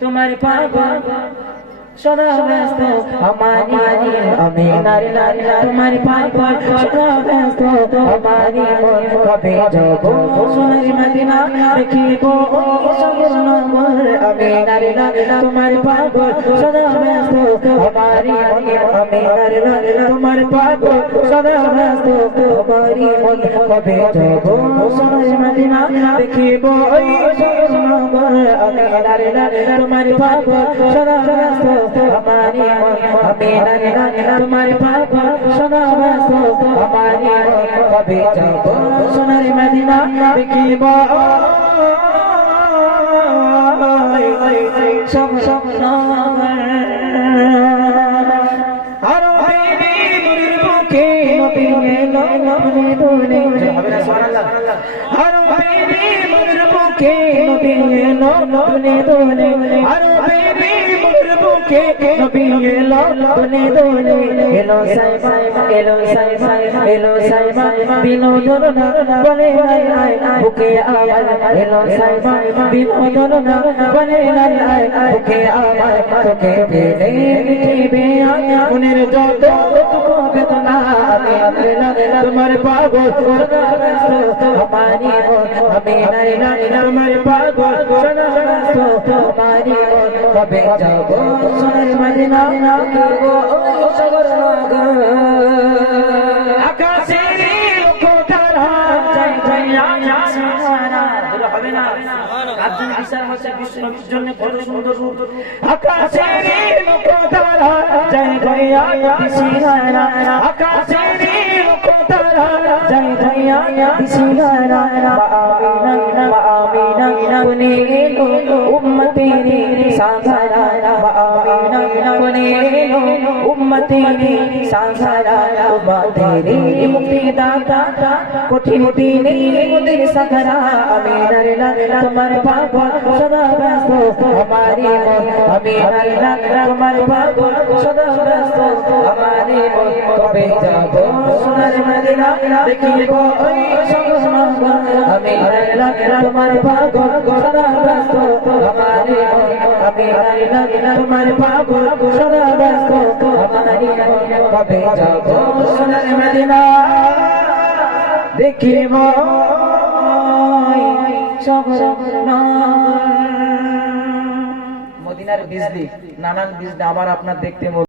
তোমার পাগল সদা ব্যস্ত আমারি আমি নারী নারী তোমার পাগল সদা ব্যস্ত আমারি মন কবে যাব সোনার মদিনা দেখিব সঙ্গের নগর আমি নারী নারী তোমার পাগল সদা ব্যস্ত আমারি মন আমি নারী নারী তোমার পাগল সদা ব্যস্ত আমারি মন কবে যাব সোনার মদিনা দেখিব সঙ্গের নগর আমি নারী নারী তোমার পাগল সদা ব্যস্ত हमारी हमें नारी नारी तुम्हारे पागल सदा व्यस्त हमारी कभी जाबो सोनारी मदीना देखिबो सब सब आरो बेबी मुरिर बुके नबी नबी दुने आरो बेबी मुरिर बुके नबी नबी दुने आरो बेबी के नबी एलो दुने दुने एलो साइबा एलो साइबा एलो साइबा बिनोदन बने आए बुके आवाज एलो साइबा बिनोदन बने आए बुके आवाज बुके बेले मिठे आया उन्हें जो तो तुको बेतना तुम्हारे पागल सदा व्यस्त हमारी हमें नारी नारी तुम्हारे पागल सदा व्यस्त हमारी कबे जाबो सोनार मदीना देखिबो सगर नगर आकाশের লক্ষ তারা জয় জয় সুবহানা যেটা হবে না আজকে বিচার হচ্ছে বিশ্বনবীর জন্য কত সুন্দর রূপ আকাশের লক্ষ তারা জয় জয় সুবহানা আকাশের লক্ষ তারা জয় জয় সুবহানা আমিনা আমিনা কোনে উম্মতেরি সাহারা आमीना कोने उम्मतेरी साहारा उम्मतेरी मुक्ति दाता कठिन दिने मुदिर सहारा आमीना रे ना तुम्हारे पागल सदा व्यस्त हमारी मन आमीना रे ना तुम्हारे पागल सदा व्यस्त हमारी मन कबे जाबो सोनार मदीना देखिबो ओई संगम आमीना रे ना तुम्हारे पागल सदा व्यस्त हमारी मन आमीना रे ना तुम्हारे पागल सदा व्यस्त हमारी कबे जाबो सोनार मदीना देखिब মদিনার বিজলি নানান বিজলি আমার আপনার দেখতে